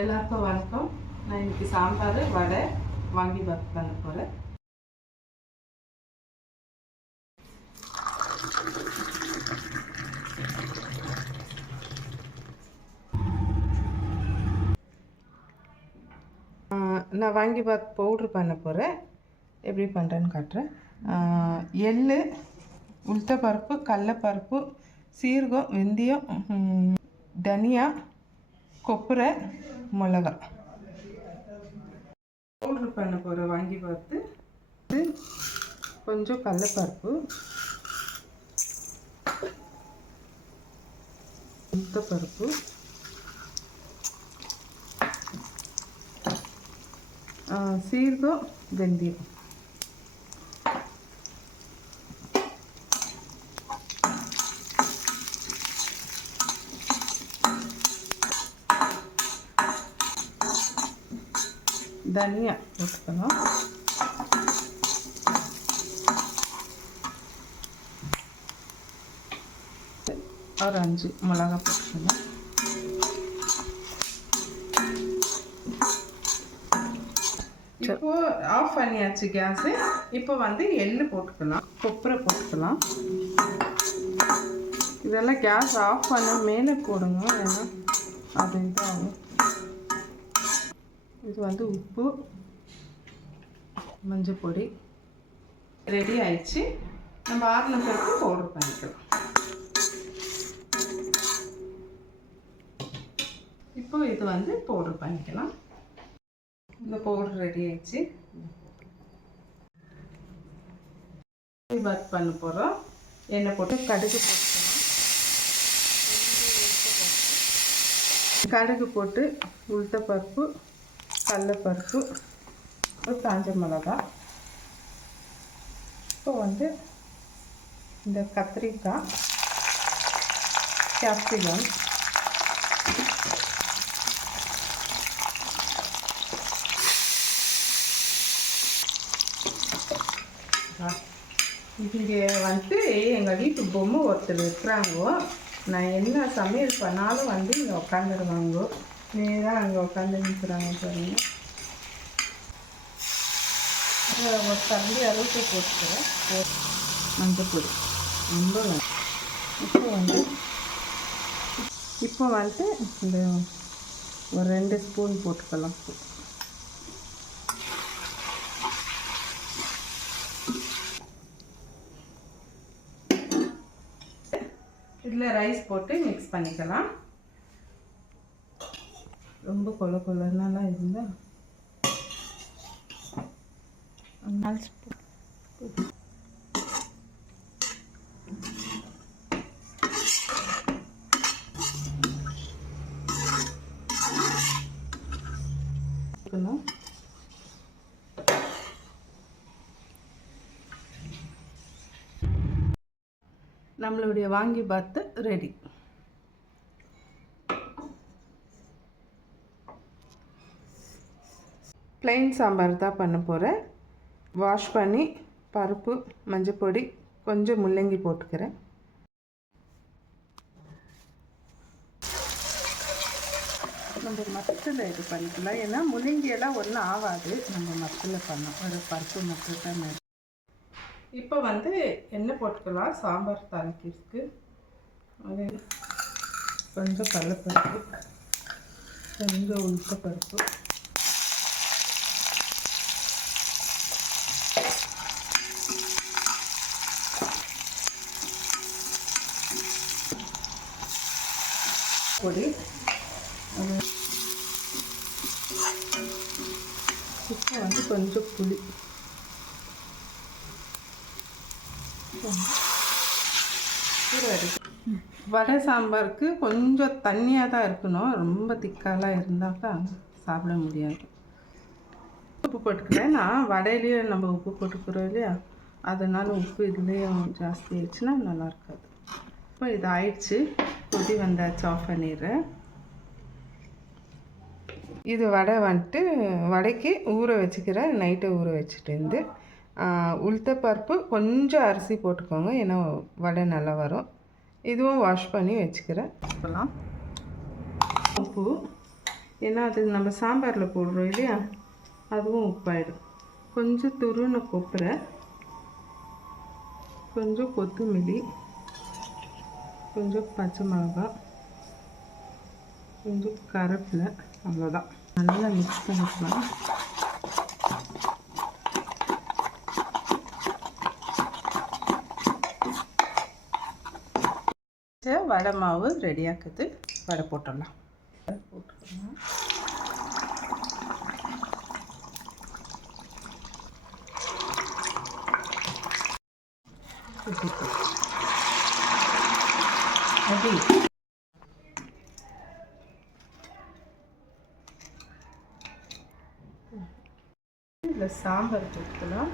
எல்லாருக்கும் வணக்கம். நான் இன்னைக்கு சாம்பார் வடை வாங்கிபாத் பண்ண போகிறேன். நான் வாங்கிபாத் பவுட்ரு பண்ண போகிறேன். எப்படி பண்ணுறேன்னு காட்டுறேன். எள், உளுத்தப்பருப்பு, கடலைப்பருப்பு, சீரகம், வெந்தயம், தனியா, கொப்பரை, மிளகா பவுட்ரு பண்ண போகிற வாங்கிபாத்து. கொஞ்சம் கடலைப்பருப்பு, உளுத்தப்பருப்பு, சீரகம், வெந்தயம். தனியா போட்டுக்கணும். ஒரு 5 மிளகா போட்டுக்கணும். இப்போ ஆஃப் பண்ணியாச்சு கேஸு. இப்போ எள்ளு போட்டுக்கலாம், கொப்பரை போட்டுக்கலாம். இதெல்லாம் கேஸ் ஆஃப் பண்ண மேலே போடுங்க, ஏன்னா அது இதாகும். இது உப்பு, மஞ்சள் பொடி ரெடி ஆயிடுச்சு. நம்ம ஆறின பிறகு பவுடர் பண்ணிக்கலாம். இப்போ இது பவுடர் பண்ணிக்கலாம். இந்த பவுடர் ரெடி ஆயிடுச்சு. வாங்கிபாத் பண்ண போகிறோம். எண்ணெய் போட்டு கடுகு போட்டுக்கலாம். கடுகு போட்டு உளுத்தப்பருப்பு, கடலைப்பருப்பு, காஞ்ச மிளகா. இப்போ இந்த கத்திரிக்காய், கேப்சிகம், இங்கே எங்கள் வீட்டு பொம்மை ஒருத்தர் இருக்கிறாங்க. நான் என்ன சமையல் பண்ணாலும் இங்கே உட்காந்துருவாங்க. நேராக அங்கே உட்காந்து நிற்கிறாங்க பாருங்க. ஒரு தம்பி அளவுக்கு போட்டுக்கிறேன். மஞ்சள் பொடி ரொம்ப இப்போ இந்த ஒரு 2 ஸ்பூன் போட்டுக்கலாம். இதில் ரைஸ் போட்டு மிக்ஸ் பண்ணிக்கலாம். ரொம்ப கொலனாலாம் இருந்தால் 4 ஸ்பூன். நம்மளுடைய வாங்கிபாத் ரெடி. ப்ளைன் சாம்பார் தான் பண்ண போகிறேன். வாஷ் பண்ணி பருப்பு, மஞ்சள் பொடி, கொஞ்சம் முள்ளங்கி போட்டுக்கிறேன். நம்ம மத்தில் இது பண்ணிக்கலாம், ஏன்னா முள்ளங்கியெல்லாம் ஒன்றும் ஆகாது. நம்ம மத்தில் பண்ணோம், ஒரு பருப்பு மத்தில் தான். இப்போ எண்ணெய் போட்டுக்கலாம் சாம்பார் தாளிக்கிறதுக்கு. அது கொஞ்சம் கடலைப்பருப்பு, கொஞ்சம் உளுத்தப்பருப்பு, பொடி, இப்போ கொஞ்சம் புளி. வடை சாம்பாருக்கு கொஞ்சம் தண்ணியாக தான் இருக்கணும், ரொம்ப திக்காலாம் இருந்தாக்கா சாப்பிட முடியாது. உப்பு போட்டுக்கிறேன். நான் வடையிலேயே நம்ம உப்பு போட்டுக்கிறோம் இல்லையா, அதனால் உப்பு இதுலேயும் ஜாஸ்தி ஆயிடுச்சுன்னா நல்லா இருக்காது. இப்போ இது ஆயிடுச்சு, கொதி வந்தாச்சு, ஆஃப் பண்ணிடுறேன். இது வடை வடைக்கு ஊற வச்சுக்கிறேன். நைட்டை ஊற வச்சுட்டு உளுத்தப்பருப்பு, கொஞ்சம் அரிசி போட்டுக்கோங்க, ஏன்னா வடை நல்லா வரும். இதுவும் வாஷ் பண்ணி வச்சுக்கிறேன். உப்பு ஏன்னா அது நம்ம சாம்பாரில் போடுறோம் இல்லையா, அதுவும் உப்பாயிடும். கொஞ்சம் துருவின கொப்பரை, கொஞ்சம் கொத்தமல்லி, கொஞ்சம் பச்சை மிளகாய், கொஞ்சம் கருவேப்பிலை, அவ்வளோதான். நல்லா மிக்ஸ் பண்ணிக்கலாம். வடை மாவு ரெடியாக்குது. வடை போட்டுடலாம். போட்டுக்கலாம். அப்படி இதில் சாம்பார் போட்டுக்கலாம்.